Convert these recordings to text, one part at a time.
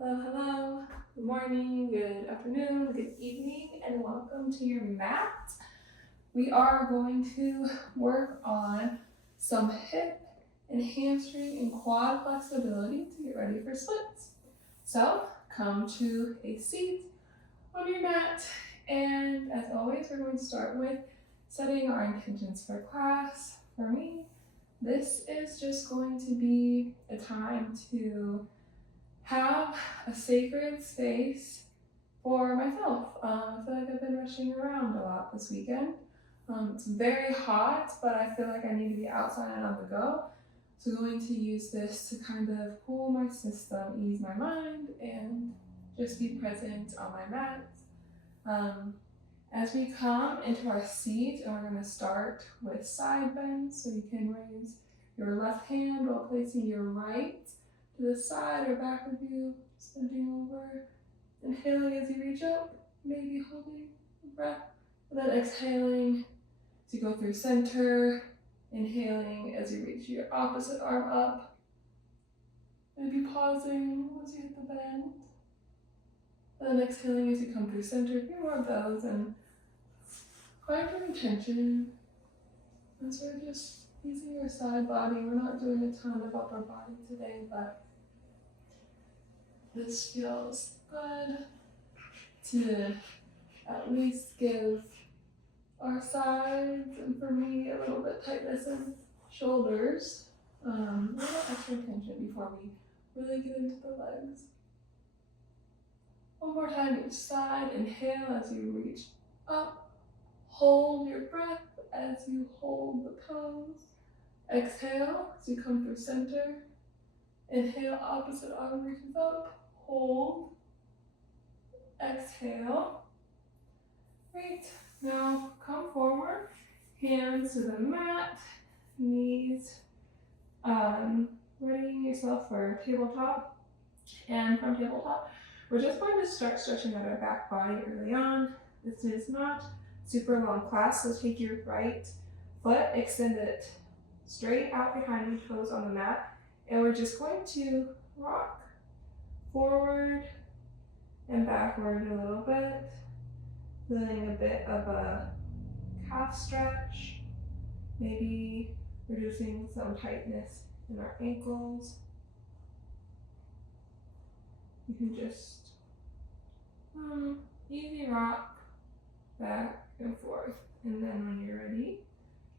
Hello, hello. Good morning, good afternoon, good evening, and welcome to your mat. We are going to work on some hip and hamstring and quad flexibility to get ready for splits. So come to a seat on your mat, and as always, we're going to start with setting our intentions for class. For me, this is just going to be a time to have a sacred space for myself. I feel like I've been rushing around a lot this weekend. It's very hot, but I feel like I need to be outside and on the go. So I'm going to use this to kind of cool my system, ease my mind, and just be present on my mat. As we come into our seat, and we're going to start with side bends, so you can raise your left hand while placing your right to the side or back of you, just bending over, inhaling as you reach up, maybe holding the breath, and then exhaling as you go through center, inhaling as you reach your opposite arm up, maybe pausing as you hit the bend, and then exhaling as you come through center. A few more of those, and find your intention as we're just using your side body. We're not doing a ton of upper body today, but this feels good to at least give our sides, and for me, a little bit tightness in shoulders. A little extra tension before we really get into the legs. One more time each side. Inhale as you reach up. Hold your breath as you hold the pose. Exhale as you come through center. Inhale, opposite arm reaches up. Hold. Exhale. Great. Now come forward. Hands to the mat. Knees. Readying yourself for tabletop. And from tabletop, we're just going to start stretching out our back body early on. This is not super long class, so take your right foot, extend it straight out behind you, toes on the mat, and we're just going to rock forward and backward a little bit, feeling a bit of a calf stretch, maybe reducing some tightness in our ankles. You can just easy rock back and forth, and then when you're ready,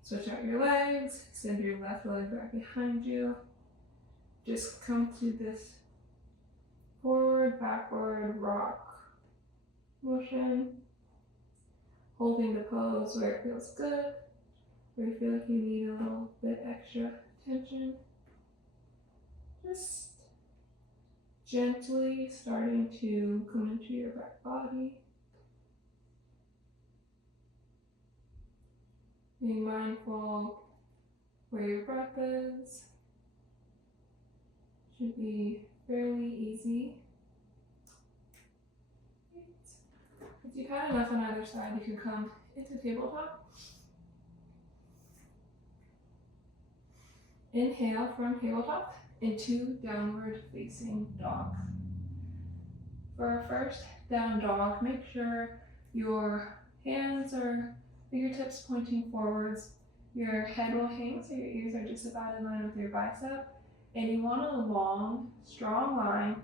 switch out your legs, extend your left leg back behind you. Just come to this forward, backward, rock motion, holding the pose where it feels good, where you feel like you need a little bit extra tension. Just gently starting to come into your back body. Being mindful where your breath is. Should be fairly easy. If you've had enough on either side, you can come into tabletop. Inhale from tabletop into downward facing dog. For our first down dog, make sure your hands or fingertips pointing forwards. Your head will hang so your ears are just about in line with your bicep. And you want a long, strong line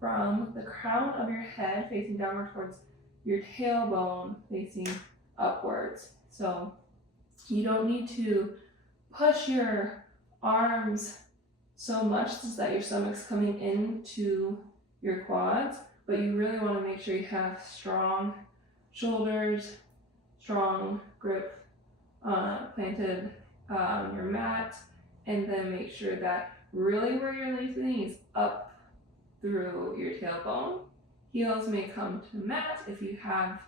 from the crown of your head facing downward towards your tailbone facing upwards. So you don't need to push your arms so much that your stomach's coming into your quads, but you really want to make sure you have strong shoulders, strong grip planted on your mat, and then make sure that really where you're lengthening is up through your tailbone. Heels may come to mat if you have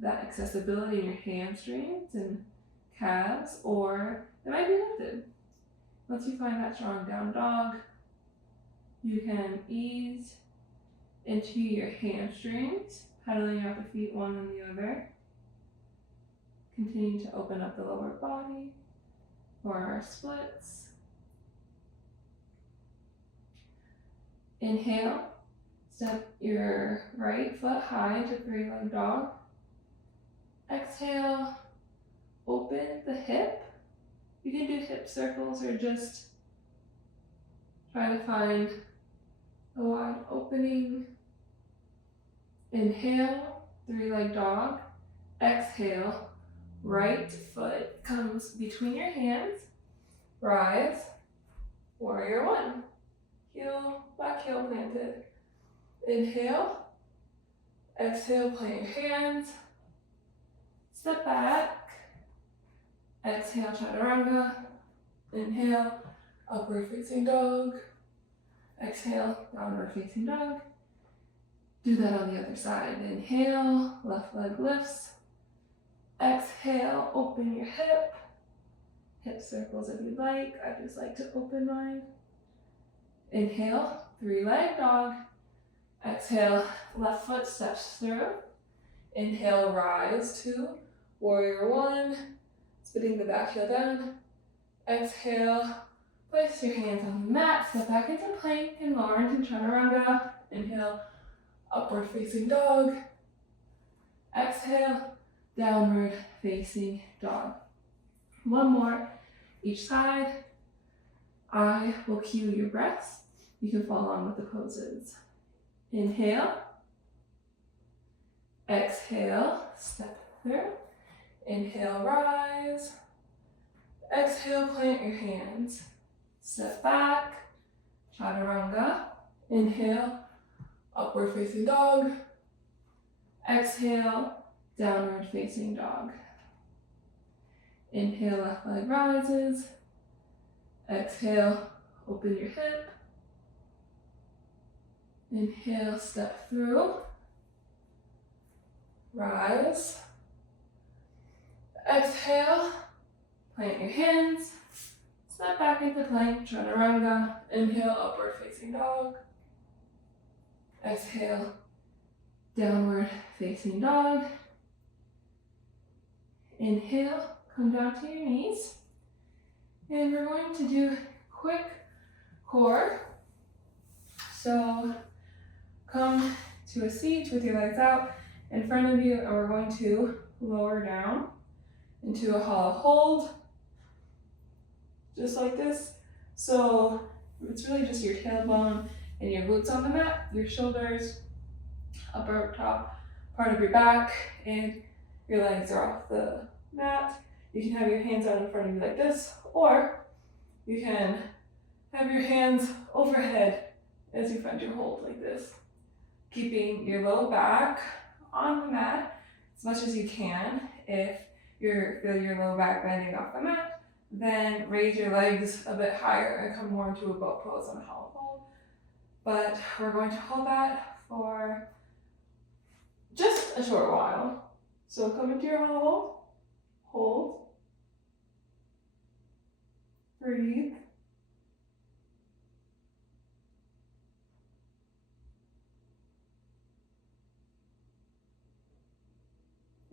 that accessibility in your hamstrings and calves, or they might be lifted. Once you find that strong down dog, you can ease into your hamstrings, pedaling out the feet one and the other. Continue to open up the lower body for our splits. Inhale, Step your right foot high into three-leg dog. Exhale, open the hip. You can do hip circles or just try to find a wide opening. Inhale, three-leg dog. Exhale, right foot comes between your hands. Rise, warrior one. Heel, back heel planted. Inhale, exhale, plant your hands. Step back. Exhale, chaturanga. Inhale, upward facing dog. Exhale, downward facing dog. Do that on the other side. Inhale, left leg lifts. Exhale, open your hip. Hip circles if you'd like. I just like to open mine. Inhale, three-leg dog. Exhale, left foot steps through. Inhale, rise to warrior one. Spinning the back heel down. Exhale, place your hands on the mat. Step back into plank and lower into chaturanga. Inhale, upward facing dog. Exhale, downward facing dog. One more each side. I will cue your breaths. You can follow along with the poses. Inhale. Exhale, step through. Inhale, rise. Exhale, plant your hands. Step back, chaturanga. Inhale, upward facing dog. Exhale, downward facing dog. Inhale, left leg rises. Exhale, open your hip. Inhale, step through. Rise. Exhale, plant your hands. Step back into plank, chaturanga. Inhale, upward facing dog. Exhale, downward facing dog. Inhale, come down to your knees. And we're going to do quick core. So come to a seat with your legs out in front of you, and we're going to lower down into a hollow hold, just like this. So it's really just your tailbone and your glutes on the mat, your shoulders, upper top part of your back, and your legs are off the mat. You can have your hands out in front of you like this, or you can have your hands overhead as you find your hold like this. Keeping your low back on the mat as much as you can. If you feel your low back bending off the mat, then raise your legs a bit higher and come more into a boat pose on a hollow hold. But we're going to hold that for just a short while. So come into your hollow hold, breathe,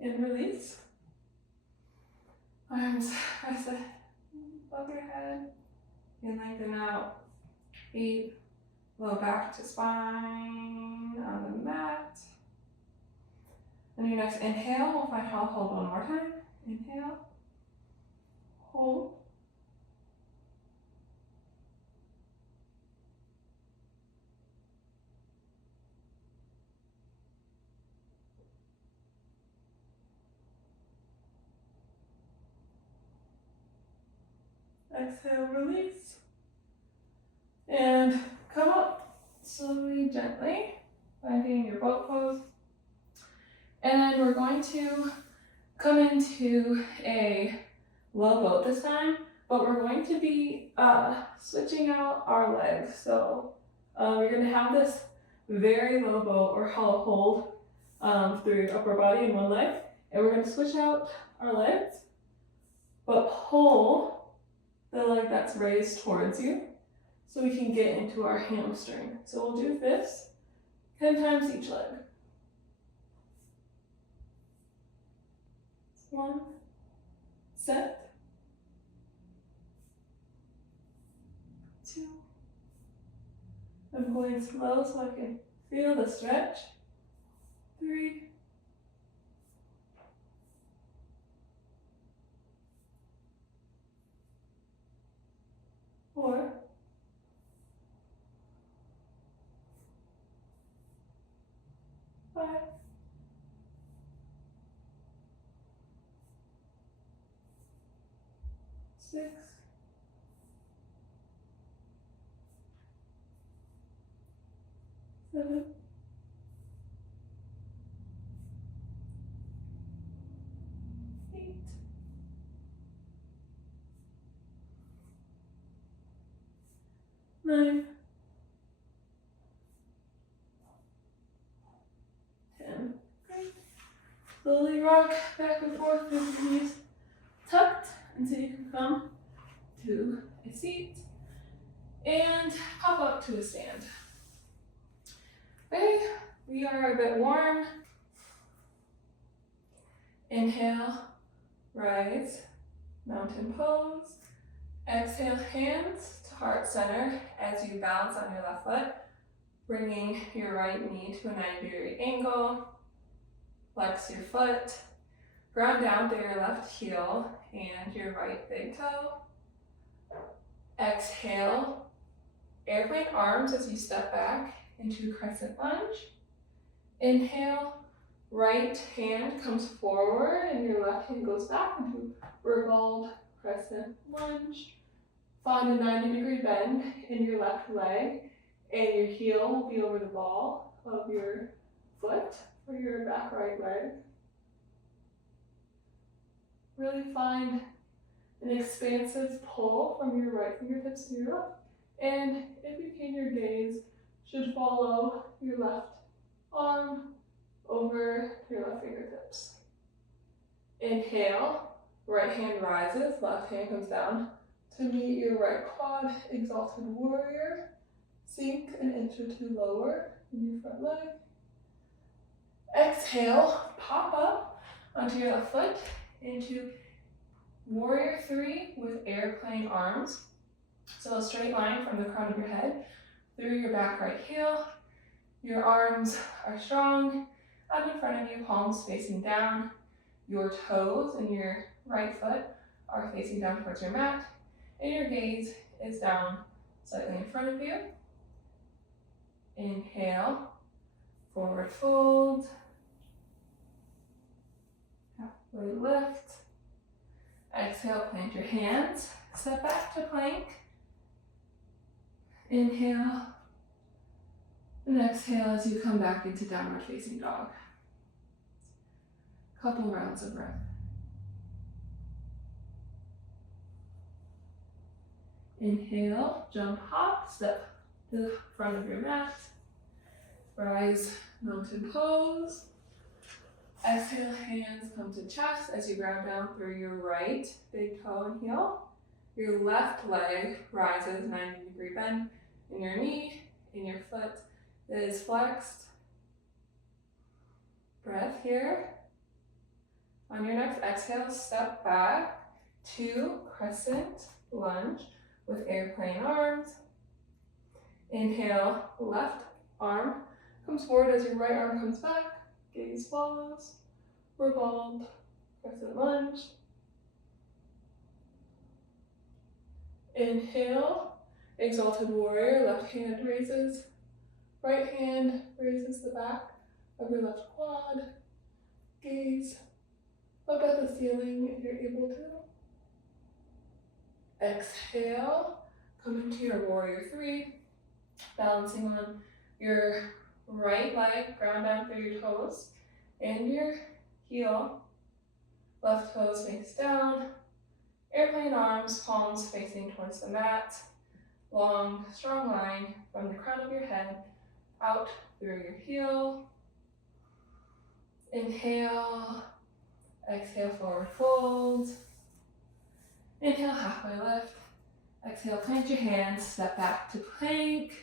and release. Arms rest above your head and lengthen out. Feet, low back to spine on the mat. On your next inhale, we'll find hollow hold one more time. Inhale, hold. Exhale, release. And come up slowly, gently, finding your boat pose. And then we're going to come into a low boat this time, but we're going to be switching out our legs. So we're going to have this very low boat or hollow hold through your upper body and one leg. And we're going to switch out our legs, but pull the leg that's raised towards you so we can get into our hamstring. So we'll do this 10 times each leg. 1, set, 2. I'm going slow so I can Feel the stretch. 3, 4, 5, 6, 7, 8, 9, 10. Great. Slowly rock back and forth with the knees tucked until you can come to a seat and pop up to a stand. Okay, we are a bit warm. Inhale, rise, mountain pose. Exhale, hands to heart center as you balance on your left foot, bringing your right knee to a 90-degree angle. Flex your foot, ground down through your left heel and your right big toe. Exhale, airplane arms as you step back into crescent lunge. Inhale, right hand comes forward and your left hand goes back into revolved crescent lunge. Find a 90-degree bend in your left leg and your heel will be over the ball of your foot for your back right leg. Really find an expansive pull from your right fingertips to your left. And if you can, your gaze should follow your left arm over your left fingertips. Inhale, right hand rises, left hand comes down to meet your right quad, exalted warrior. Sink an inch or two lower in your front leg. Exhale, pop up onto your left foot into warrior 3 with airplane arms. So a straight line from the crown of your head through your back right heel. Your arms are strong out in front of you, palms facing down. Your toes and your right foot are facing down towards your mat, and your gaze is down slightly in front of you. Inhale, forward fold, halfway lift. Exhale, plant your hands, step back to plank. Inhale, and exhale as you come back into downward facing dog. Couple rounds of breath. Inhale, jump, hop, step to the front of your mat. Rise, mountain pose. Exhale, hands come to chest as you ground down through your right big toe and heel. Your left leg rises, 90-degree bend in your knee, and your foot is flexed. Breath here. On your next exhale, step back to crescent lunge with airplane arms. Inhale, left arm comes forward as your right arm comes back. Gaze follows. Revolved crescent lunge. Inhale, exalted warrior, left hand raises. Right hand raises the back of your left quad. Gaze up at the ceiling if you're able to. Exhale, come into your warrior 3, balancing on your right leg, ground down through your toes and your heel. Left toes face down. Airplane arms, palms facing towards the mat. Long, strong line from the crown of your head out through your heel. Inhale, exhale, forward fold. Inhale, halfway lift. Exhale, plant your hands, step back to plank,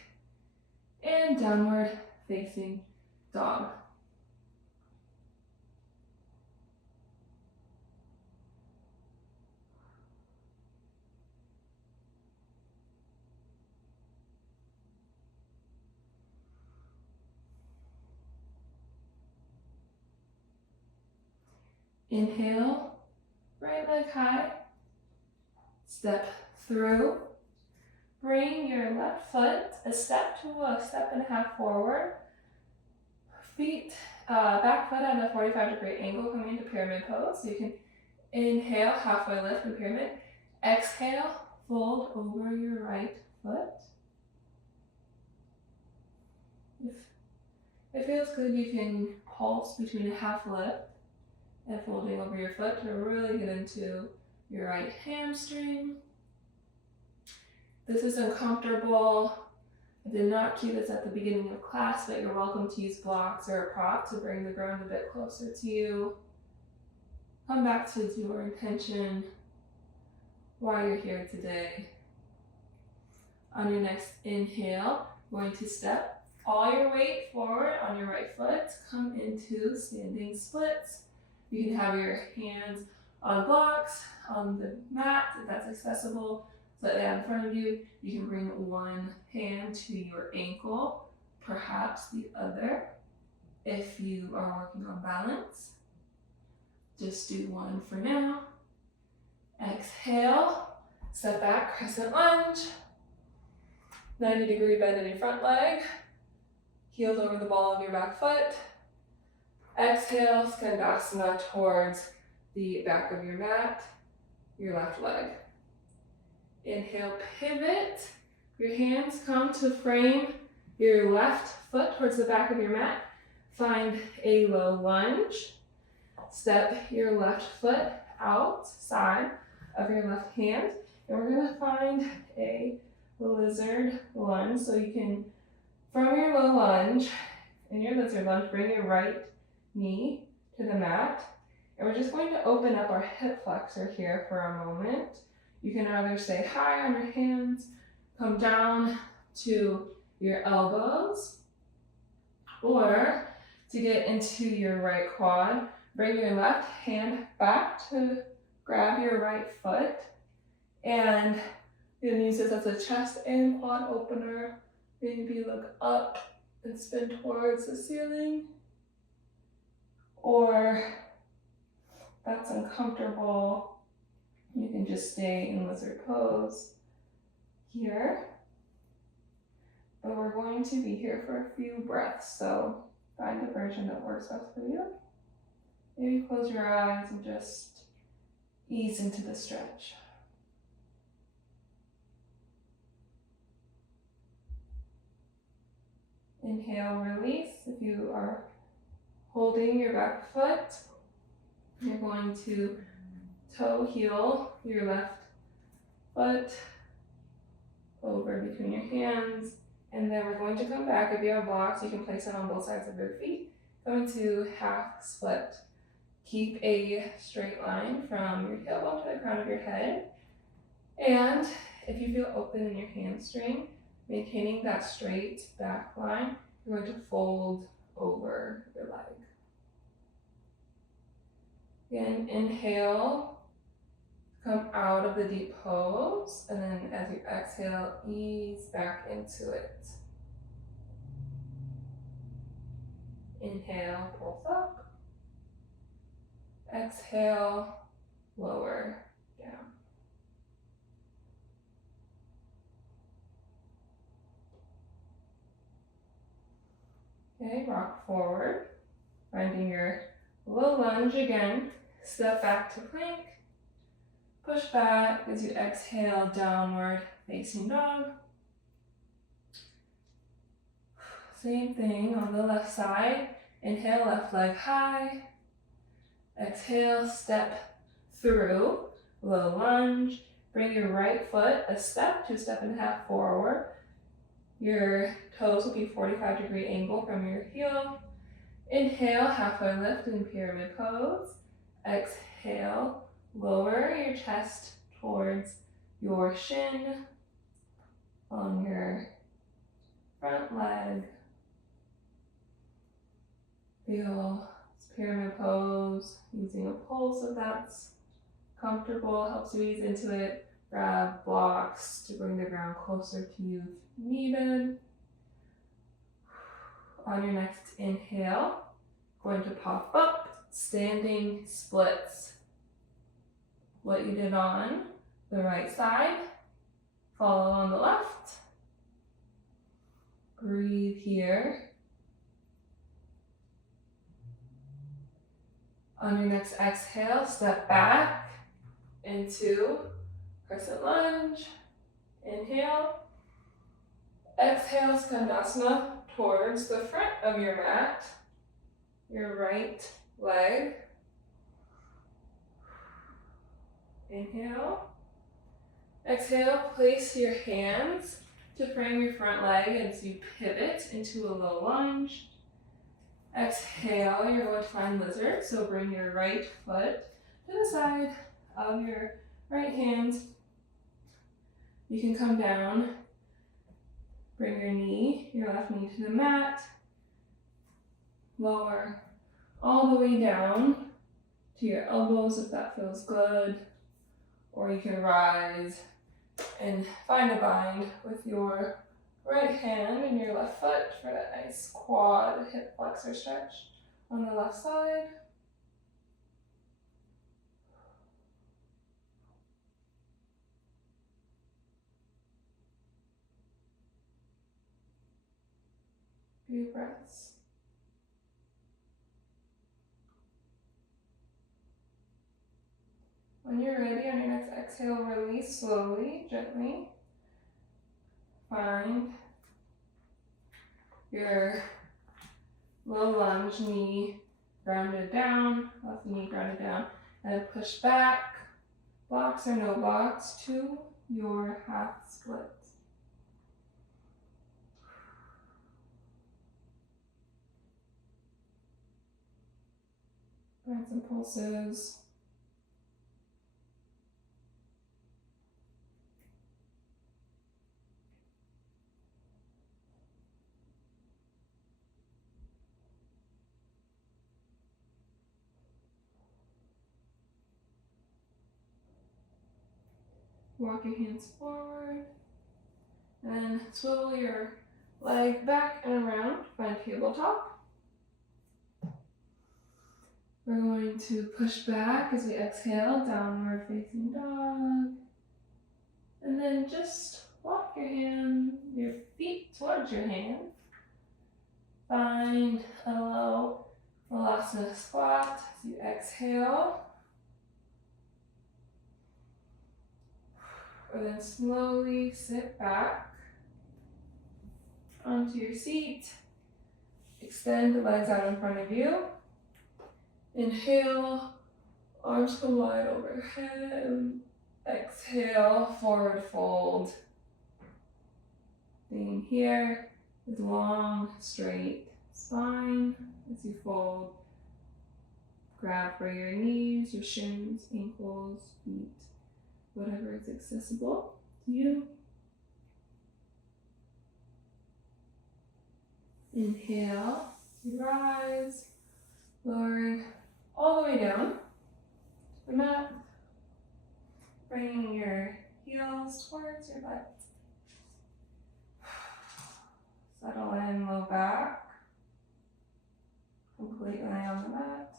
and downward facing dog. Inhale, right leg high. Step through. Bring your left foot a step to a step and a half forward. Feet, back foot at a 45-degree angle coming into pyramid pose. So you can inhale, halfway lift in pyramid. Exhale, fold over your right foot. If it feels good, you can pulse between a half lift and folding over your foot to really get into your right hamstring. This is uncomfortable. I did not cue this at the beginning of class, but you're welcome to use blocks or a prop to bring the ground a bit closer to you. Come back to your intention while you're here today. On your next inhale, going to step all your weight forward on your right foot. Come into standing splits. You can have your hands on blocks, on the mat if that's accessible. Slightly out in front of you. You can bring one hand to your ankle, perhaps the other, if you are working on balance. Just do one for now. Exhale, step back, crescent lunge. 90-degree bend in your front leg. Heels over the ball of your back foot. Exhale, skandasana towards the back of your mat, your left leg. Inhale, pivot. Your hands come to frame your left foot towards the back of your mat. Find a low lunge. Step your left foot outside of your left hand. And we're going to find a lizard lunge. So you can, from your low lunge, in your lizard lunge, bring your right knee to the mat. And we're just going to open up our hip flexor here for a moment. You can either stay high on your hands, come down to your elbows, or to get into your right quad, bring your left hand back to grab your right foot, and you can use this as a chest and quad opener. Maybe look up and spin towards the ceiling, or if that's uncomfortable, you can just stay in lizard pose here. But we're going to be here for a few breaths, so find the version that works best for you. Maybe close your eyes and just ease into the stretch. Inhale, release. If you are holding your back foot, you're going to toe heel your left foot over between your hands, and then we're going to come back. If you have blocks, you can place it on both sides of your feet. Going to half split. Keep a straight line from your tailbone to the crown of your head, and if you feel open in your hamstring, maintaining that straight back line, you're going to fold over your leg. Again, inhale, come out of the deep pose, and then as you exhale, ease back into it. Inhale, pulse up. Exhale, lower down. Okay, rock forward, finding your low lunge again. Step back to plank. Push back as you exhale, downward facing dog. Same thing on the left side. Inhale, left leg high. Exhale, step through, low lunge. Bring your right foot a step to a step and a half forward. Your toes will be 45-degree angle from your heel. Inhale, halfway lift in pyramid pose. Exhale, lower your chest towards your shin on your front leg. Feel this pyramid pose, using a pulse if that's comfortable, helps you ease into it. Grab blocks to bring the ground closer to you if needed. On your next inhale, going to pop up, standing splits. What you did on the right side, follow on the left. Breathe here. On your next exhale, step back into crescent lunge. Inhale. Exhale, skandasana towards the front of your mat, your right leg. Inhale. Exhale, place your hands to frame your front leg as you pivot into a low lunge. Exhale, you're going to find lizard, so bring your right foot to the side of your right hand. You can come down, bring your left knee to the mat, lower all the way down to your elbows if that feels good, or you can rise and find a bind with your right hand and your left foot for that nice quad hip flexor stretch on the left side. Few breaths. When you're ready, on your next exhale, release slowly, gently. Find your low lunge, knee grounded down, left knee grounded down, and push back, blocks or no blocks, to your half split. Find some pulses. Walk your hands forward, and swivel your leg back and around, find tabletop. We're going to push back as we exhale, downward facing dog. And then just walk your feet towards your hand. Find a low hanumanasana squat as you exhale. And then slowly sit back onto your seat. Extend the legs out in front of you. Inhale, arms come wide overhead. Exhale, forward fold. Theme here is long, straight spine as you fold. Grab for your knees, your shins, ankles, feet, whatever is accessible to you. Inhale, rise, lowering all the way down to the mat, bringing your heels towards your butt. Settle in, low back, completely on the mat.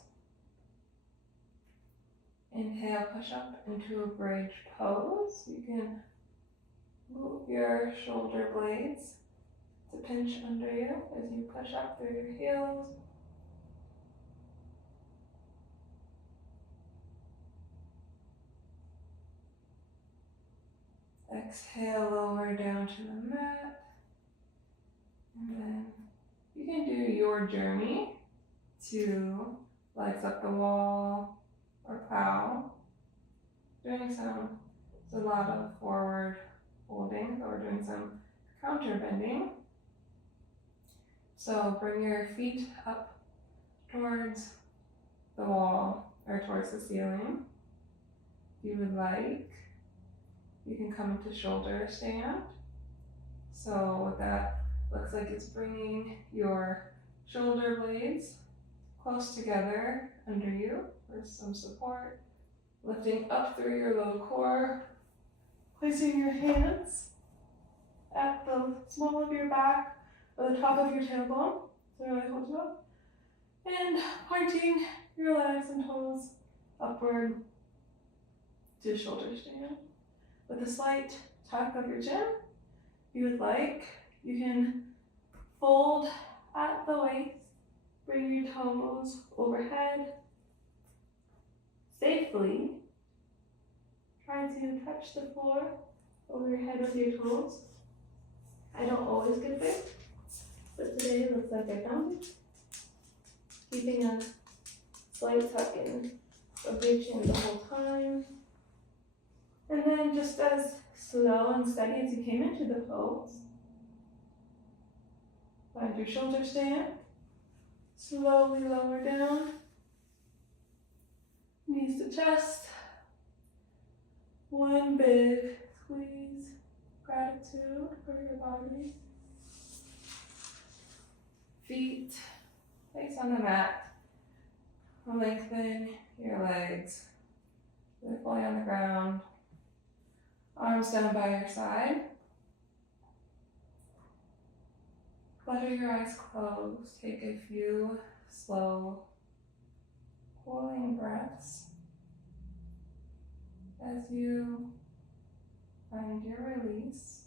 Inhale, push up into a bridge pose. You can move your shoulder blades to pinch under you as you push up through your heels. Exhale, lower down to the mat. And then you can do your journey to legs up the wall or plow. Doing a lot of forward holding, but we're doing some counter bending. So bring your feet up towards the wall or towards the ceiling. If you would like, you can come into shoulder stand. So what that looks like is bringing your shoulder blades close together under you for some support. Lifting up through your low core, placing your hands at the small of your back or the top of your tailbone, so really hold it up. And pointing your legs and toes upward to shoulder stand. With a slight tuck of your chin, if you would like, you can fold at the waist, bring your toes overhead safely. Try to touch the floor over your head with your toes. I don't always get there, but today it looks like I found it. Keeping a slight tuck in of your chin the whole time. And then just as slow and steady as you came into the pose, find your shoulder stand. Slowly lower down. Knees to chest. One big squeeze. Gratitude for your body. Feet place on the mat. Lengthen your legs. They're fully on the ground. Arms down by your side. Flutter your eyes closed. Take a few slow, cooling breaths as you find your release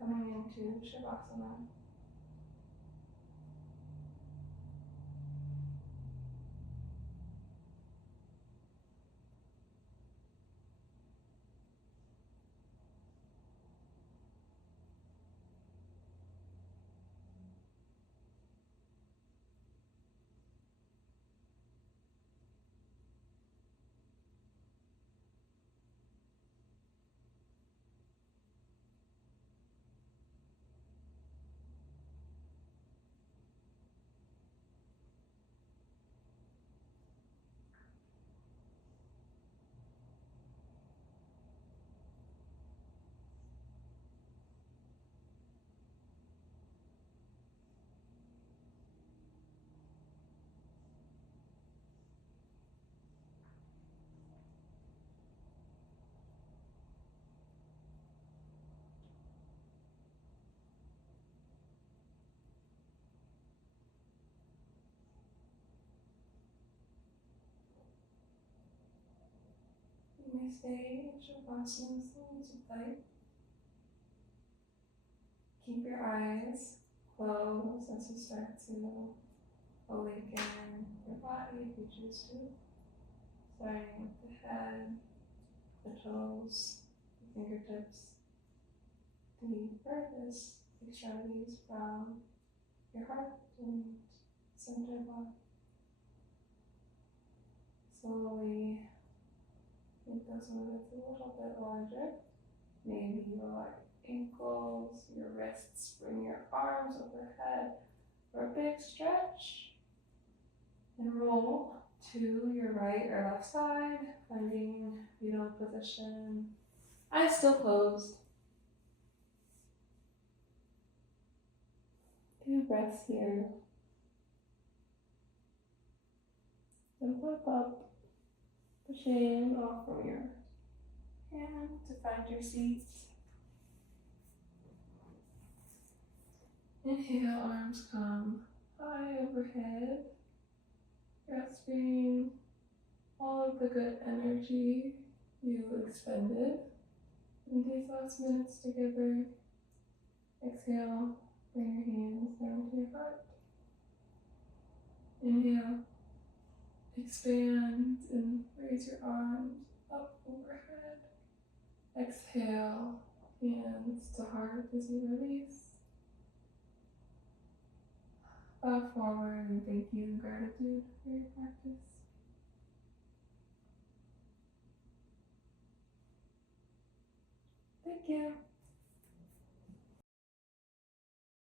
coming into Shavasana. You may stay in Shavasana as long as you'd like. Keep your eyes closed as you start to awaken your body if you choose to. Starting with the head, the toes, the fingertips, the furthest extremities from your heart and center block. Slowly make those movements a little bit larger. Maybe your ankles, your wrists, bring your arms overhead for a big stretch. And roll to your right or left side, finding fetal position. Eyes still closed. Few breaths here. Then flip up, pushing off from your hand to find your seat. Inhale, arms come high overhead, grasping all of the good energy you expended in these last minutes together. Exhale, bring your hands down to your heart. Inhale, expand and raise your arms up overhead. Exhale, hands to heart as you release. Bow forward and thank you and gratitude for your practice. Thank you.